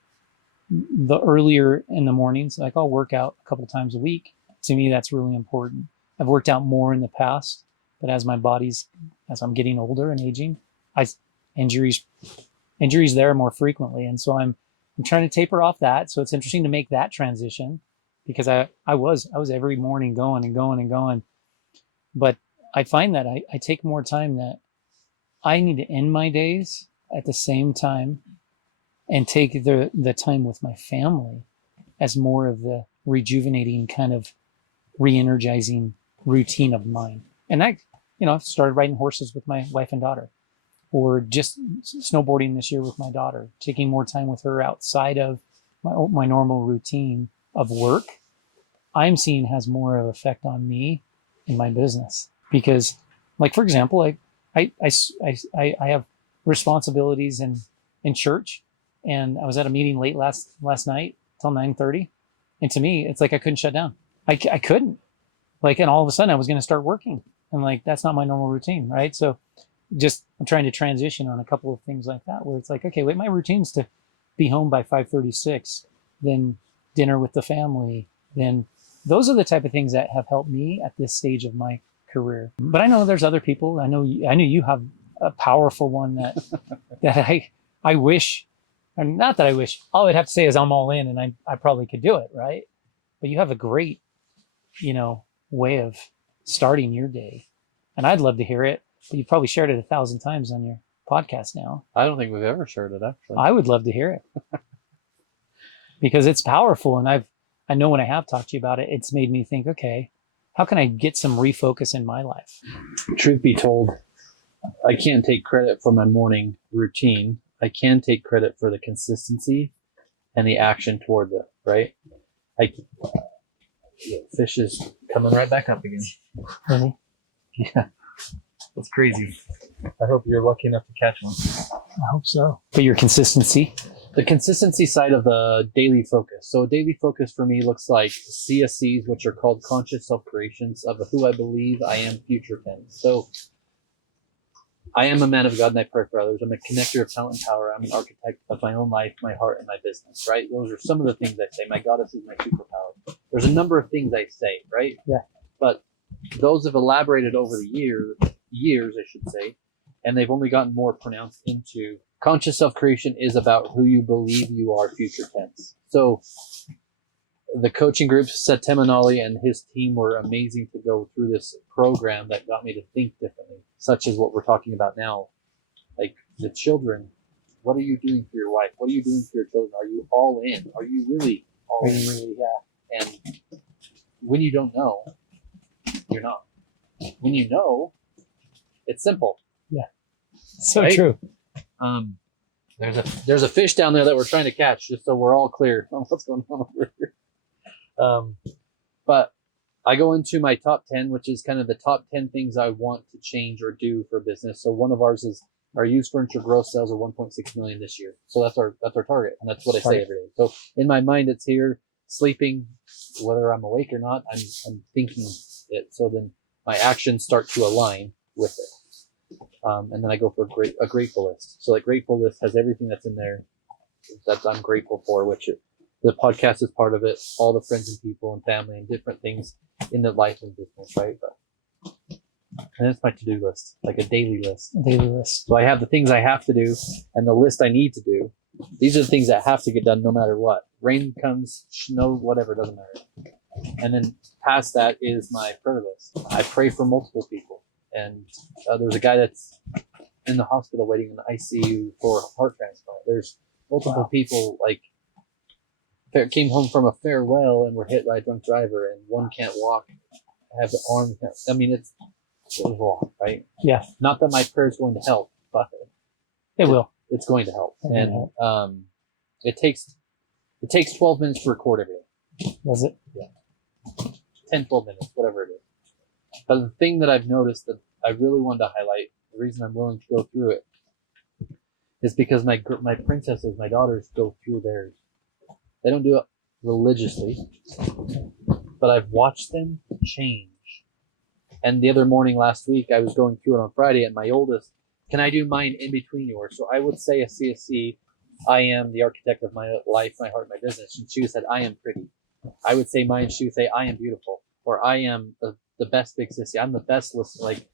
The earlier in the mornings, I'll work out a couple times a week. To me, that's really important. I've worked out more in the past, but as I'm getting older and aging, injuries there more frequently. And so I'm trying to taper off that. So it's interesting to make that transition, because I was every morning going and going and going. But I find that I take more time, that I need to end my days at the same time and take the time with my family as more of the rejuvenating, kind of re-energizing routine of mine. And I've started riding horses with my wife and daughter, or just snowboarding this year with my daughter, taking more time with her outside of my normal routine of work. I'm seeing has more of an effect on me in my business, because, for example, I have responsibilities in church, and I was at a meeting late last night till 9:30, and to me it's I couldn't shut down. I couldn't, and all of a sudden I was going to start working, and that's not my normal routine, right? So I'm trying to transition on a couple of things like that, where it's okay, wait, my routine's to be home by 5:36, then dinner with the family, then those are the type of things that have helped me at this stage of my career. But I know there's other people. I know you have a powerful one that I wish, and not that I wish, all I'd have to say is I'm all in, and I probably could do it, right? But you have a great, way of starting your day, and I'd love to hear it. But you've probably shared it 1,000 times on your podcast now. I don't think we've ever shared it, actually. I would love to hear it because it's powerful, and I know when I have talked to you about it, it's made me think, okay, how can I get some refocus in my life? Truth be told, I can't take credit for my morning routine. I can take credit for the consistency and the action toward it, right? Fish is coming right back up again. Really? Yeah. That's crazy. I hope you're lucky enough to catch one. I hope so. But your consistency? The consistency side of the daily focus. So daily focus for me looks like CSCs, which are called conscious self-creations of who I believe I am future tense. So I am a man of God and I pray for others. I'm a connector of talent and power. I'm an architect of my own life, my heart, and my business, right? Those are some of the things I say. My goddess is my superpower. There's a number of things I say, right? Yeah. But those have elaborated over the years, I should say, and they've only gotten more pronounced into conscious self-creation is about who you believe you are, future tense. So the coaching group, Satem Anali and his team were amazing to go through this program that got me to think differently, such as what we're talking about now. Like the children, what are you doing for your wife? What are you doing for your children? Are you all in? Are you really all in? Really, yeah. And when you don't know, you're not. When you know, it's simple. Yeah. So right? true. There's a fish down there that we're trying to catch, just so we're all clear on what's going on over here. But I go into my top 10, which is kind of the top 10 things I want to change or do for business. So one of ours is our used furniture gross sales are 1.6 million this year. So that's our target, and that's what I say every day. So in my mind, it's here, sleeping, whether I'm awake or not, I'm thinking it. So then my actions start to align with it. And then I go for a grateful list. So that grateful list has everything that's in there that I'm grateful for, which the podcast is part of it, all the friends and people and family and different things in the life and business, right? And it's my to-do list, like a daily list. A daily list. So I have the things I have to do and the list I need to do. These are the things that have to get done no matter what. Rain comes, snow, whatever, doesn't matter. And then past that is my prayer list. I pray for multiple people. And there's a guy that's in the hospital waiting in the ICU for a heart transplant. There's multiple people, like, came home from a farewell and were hit by a drunk driver, and one can't walk, have the arm. I mean, it's a lot, right? Yeah. Not that my prayer is going to help, but it will. It's going to help. And it takes 12 minutes to record every day. Does it? Yeah. 10, 12 minutes, whatever it is. But the thing that I've noticed that I really wanted to highlight, the reason I'm willing to go through it, is because my princesses, my daughters, go through theirs. They don't do it religiously, but I've watched them change. And the other morning last week, I was going through it on Friday, and my oldest, can I do mine in between yours? So I would say a CSC, I am the architect of my life, my heart, my business. And she said, I am pretty. I would say mine, she would say, I am beautiful. Or I am the best big sissy. I'm the best listener. Like,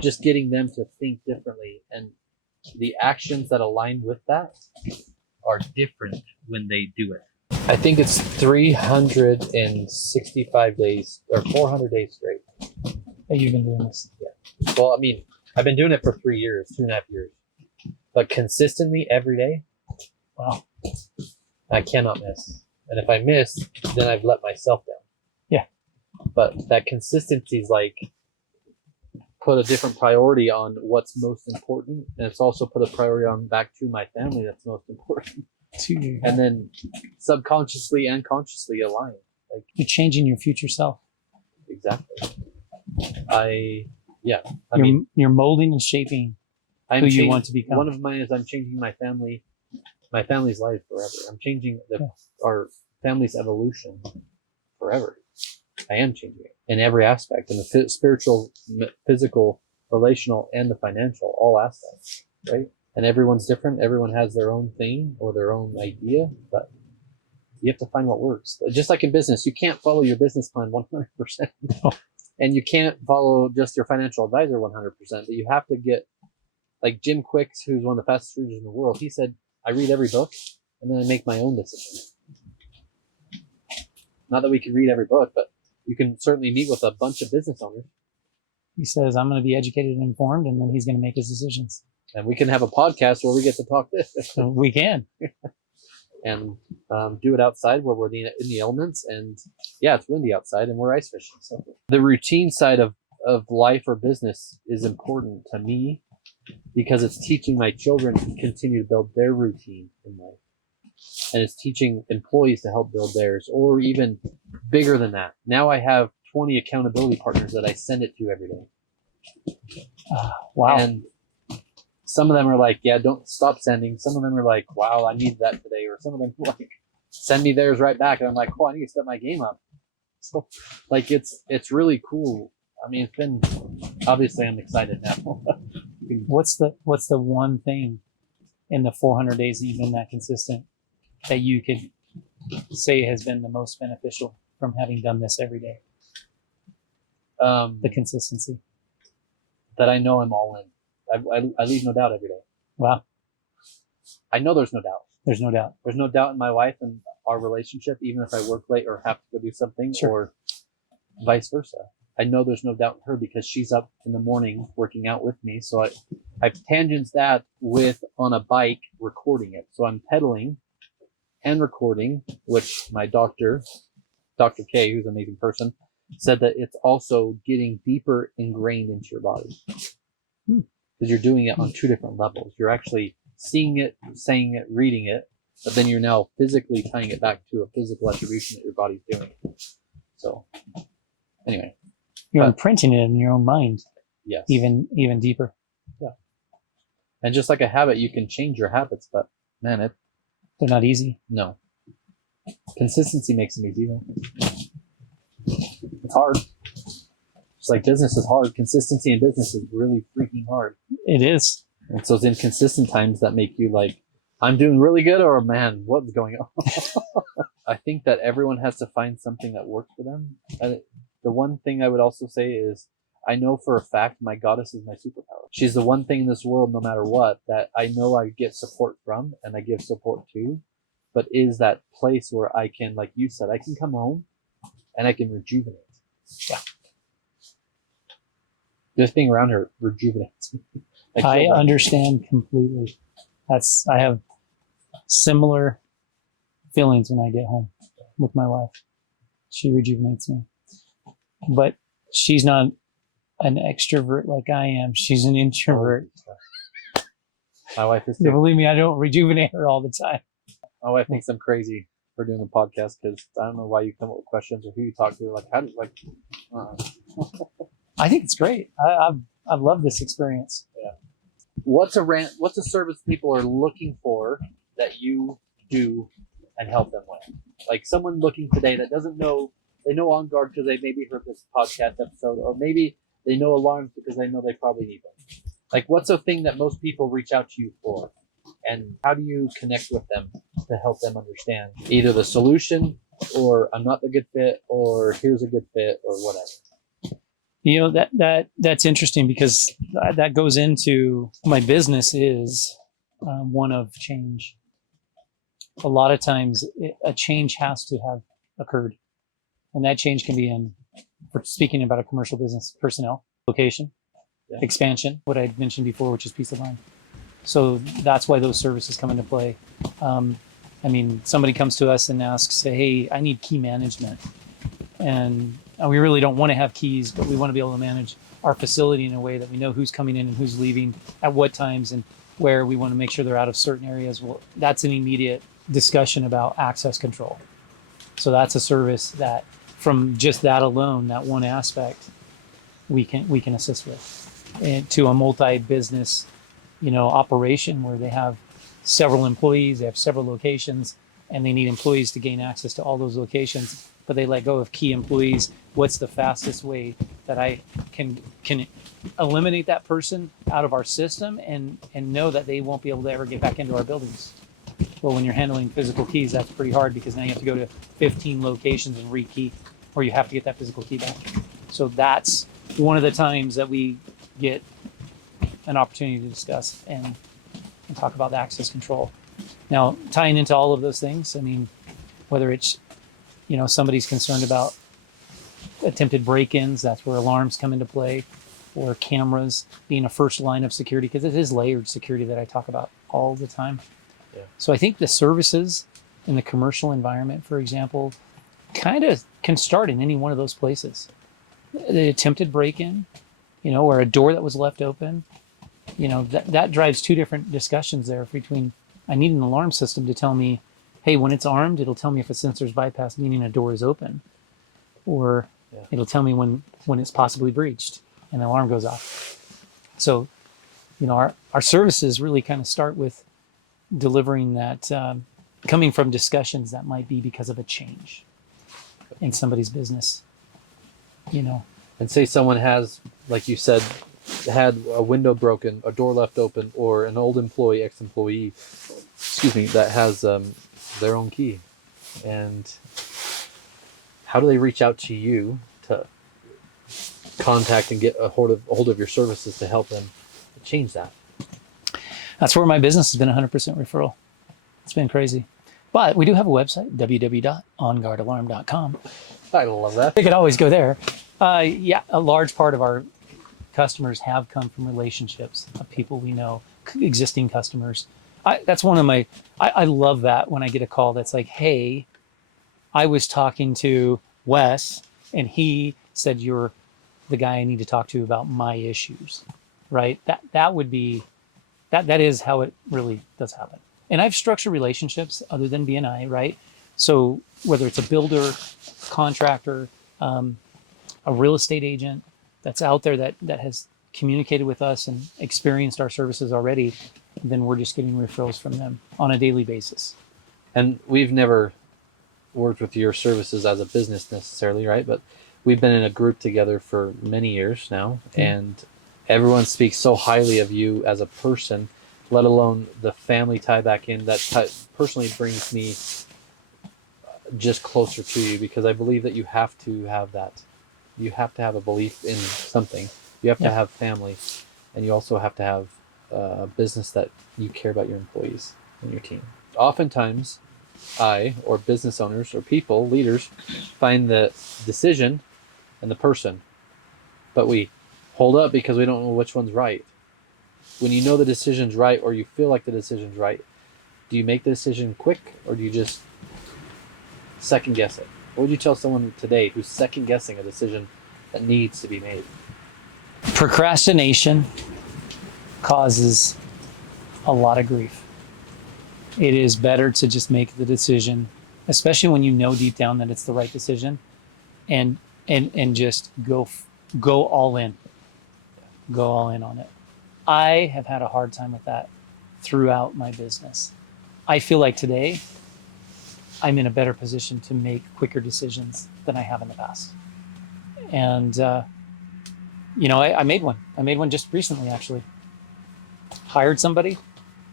just getting them to think differently. And the actions that align with that are different when they do it. I think it's 365 days or 400 days straight that you've been doing this. Yeah. Well, I mean, I've been doing it for 3 years, 2.5 years, but consistently every day. Wow. I cannot miss. And if I miss, then I've let myself down. Yeah. But that consistency is like put a different priority on what's most important. And it's also put a priority on back to my family that's most important. And then subconsciously and consciously align. Like, you're changing your future self. Exactly. You're molding and shaping who you want to become. One of mine is I'm changing my family's life forever. I'm changing our family's evolution forever. I am changing it in every aspect, in the spiritual, physical, relational, and the financial, all aspects, right? And everyone's different. Everyone has their own thing or their own idea, but you have to find what works. Just like in business, you can't follow your business plan 100%. No. And you can't follow just your financial advisor 100%, but you have to get, like Jim Quick, who's one of the fastest readers in the world, he said, I read every book and then I make my own decision. Not that we can read every book, but you can certainly meet with a bunch of business owners. He says, I'm going to be educated and informed, and then he's going to make his decisions. And we can have a podcast where we get to talk this. So we can. And do it outside where we're in the elements. And yeah, it's windy outside and we're ice fishing. So the routine side of life or business is important to me because it's teaching my children to continue to build their routine in life. And it's teaching employees to help build theirs, or even bigger than that. Now I have 20 accountability partners that I send it to every day. Wow. And some of them are like, yeah, don't stop sending. Some of them are like, wow, I need that today. Or some of them are like, send me theirs right back. And I'm like, oh, I need to step my game up. So like, it's really cool. I mean, it's been, obviously I'm excited now. What's the one thing in the 400 days that you've been that consistent that you could say has been the most beneficial from having done this every day? The consistency. That I know I'm all in. I leave no doubt every day. Wow. I know there's no doubt. There's no doubt. There's no doubt in my wife and our relationship, even if I work late or have to go do something, Sure. or vice versa. I know there's no doubt in her because she's up in the morning working out with me. So I've tangents that with on a bike recording it. So I'm pedaling and recording, which my Dr. K, who's an amazing person, said that it's also getting deeper ingrained into your body. Because you're doing it on two different levels. You're actually seeing it, saying it, reading it, but then you're now physically tying it back to a physical attribution that your body's doing. So anyway. You're imprinting it in your own mind. Yes. Even deeper. Yeah. And just like a habit, you can change your habits, but man, they're not easy. No. Consistency makes them easy though. It's hard. Just like business is hard. Consistency in business is really freaking hard. It is. And so it's inconsistent times that make you like, I'm doing really good, or man, what's going on? I think that everyone has to find something that works for them. The one thing I would also say is, I know for a fact my goddess is my superpower. She's the one thing in this world, no matter what, that I know I get support from and I give support to, but is that place where I can, like you said, I can come home and I can rejuvenate. Yeah. Just being around her rejuvenates me. I understand completely. I have similar feelings when I get home with my wife. She rejuvenates me. But she's not an extrovert like I am. She's an introvert. My wife is too. So believe me, I don't rejuvenate her all the time. My wife thinks I'm crazy for doing the podcast because I don't know why you come up with questions or who you talk to. Like, how do I think it's great. I've loved this experience. Yeah. What's a service people are looking for that you do and help them with? Like someone looking today that doesn't know, they know On Guard because they maybe heard this podcast episode, or maybe they know alarms because they know they probably need them. Like, what's a thing that most people reach out to you for? And how do you connect with them to help them understand either the solution or I'm not the good fit or here's a good fit or whatever? You know, that's interesting because that goes into my business is one of change. A lot of times a change has to have occurred. And that change can be in, we're speaking about a commercial business, personnel, location, expansion, what I mentioned before, which is peace of mind. So that's why those services come into play. I mean, somebody comes to us and asks, hey, I need key management. And we really don't want to have keys, but we want to be able to manage our facility in a way that we know who's coming in and who's leaving at what times and where we want to make sure they're out of certain areas. Well, that's an immediate discussion about access control. So that's a service that from just that alone, that one aspect, we can assist with. And to a multi-business, operation where they have several employees, they have several locations, and they need employees to gain access to all those locations, but they let go of key employees. What's the fastest way that I can eliminate that person out of our system and know that they won't be able to ever get back into our buildings? Well, when you're handling physical keys, that's pretty hard because now you have to go to 15 locations and rekey, or you have to get that physical key back. So that's one of the times that we get an opportunity to discuss and talk about the access control. Now, tying into all of those things, I mean, whether it's, somebody's concerned about attempted break-ins, that's where alarms come into play, or cameras being a first line of security, because it is layered security that I talk about all the time. Yeah. So I think the services in the commercial environment, for example, kind of can start in any one of those places. The attempted break-in, or a door that was left open, that drives two different discussions there between, I need an alarm system to tell me, hey, when it's armed, it'll tell me if a sensor's bypassed, meaning a door is open, or it'll tell me when it's possibly breached and the alarm goes off. So, our services really kind of start with delivering that, coming from discussions that might be because of a change in somebody's business, And say someone has, like you said, had a window broken, a door left open, or an old employee, ex-employee, excuse me, that has their own key. And how do they reach out to you to contact and get a hold of your services to help them change that? That's where my business has been 100% referral. It's been crazy. But we do have a website, www.onguardalarm.com. I love that. They could always go there. Yeah, a large part of our customers have come from relationships of people we know, existing customers. That's one of my, I love that when I get a call that's like, hey, I was talking to Wes and he said you're the guy I need to talk to about my issues, right? That would be, that is how it really does happen. And I've structured relationships other than BNI, right? So whether it's a builder, contractor, a real estate agent that's out there that has communicated with us and experienced our services already, then we're just getting referrals from them on a daily basis. And we've never worked with your services as a business necessarily, right? But we've been in a group together for many years now, and everyone speaks so highly of you as a person, let alone the family tie back in. That personally brings me just closer to you, because I believe that you have to have that. You have to have a belief in something. You have to have family, and you also have to have a business that you care about your employees and your team. Oftentimes, or business owners or people, leaders, find the decision and the person, but we hold up because we don't know which one's right. When you know the decision's right, or you feel like the decision's right, do you make the decision quick, or do you just second guess it? What would you tell someone today who's second guessing a decision that needs to be made? Procrastination causes a lot of grief. It is better to just make the decision, especially when you know deep down that it's the right decision, and just go all in. Go all in on it. I have had a hard time with that throughout my business. I feel like today I'm in a better position to make quicker decisions than I have in the past. And, I made one. I made one just recently, actually. Hired somebody,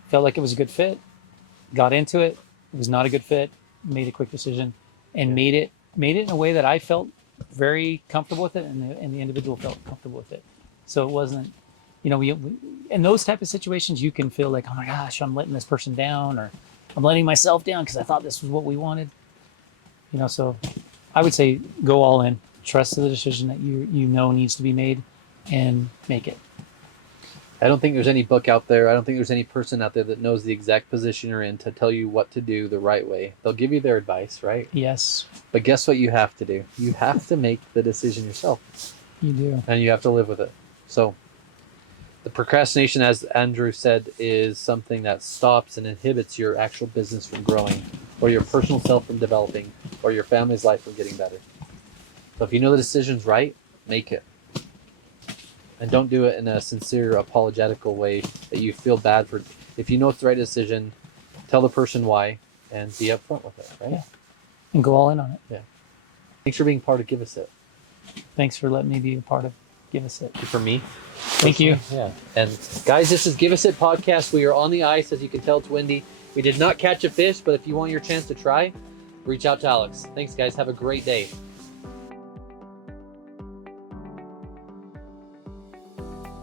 felt like it was a good fit, got into it. It was not a good fit, made a quick decision, and made it in a way that I felt very comfortable with it, and the individual felt comfortable with it. So it wasn't, in those type of situations, you can feel like, oh my gosh, I'm letting this person down, or I'm letting myself down because I thought this was what we wanted. So I would say go all in, trust the decision that you know needs to be made, and make it. I don't think there's any book out there. I don't think there's any person out there that knows the exact position you're in to tell you what to do the right way. They'll give you their advice, right? Yes. But guess what you have to do? You have to make the decision yourself. You do. And you have to live with it. So the procrastination, as Andrew said, is something that stops and inhibits your actual business from growing, or your personal self from developing, or your family's life from getting better. So if you know the decision's right, make it. And don't do it in a sincere, apologetical way that you feel bad for. If you know it's the right decision, tell the person why and be upfront with it, right? Yeah. And go all in on it. Yeah. Thanks for being part of Give Us It. Thanks for letting me be a part of Give Us It. For me. Thank you. Yeah. And guys, this is Give Us It podcast. We are on the ice. As you can tell, it's windy. We did not catch a fish, but if you want your chance to try, reach out to Alex. Thanks, guys. Have a great day.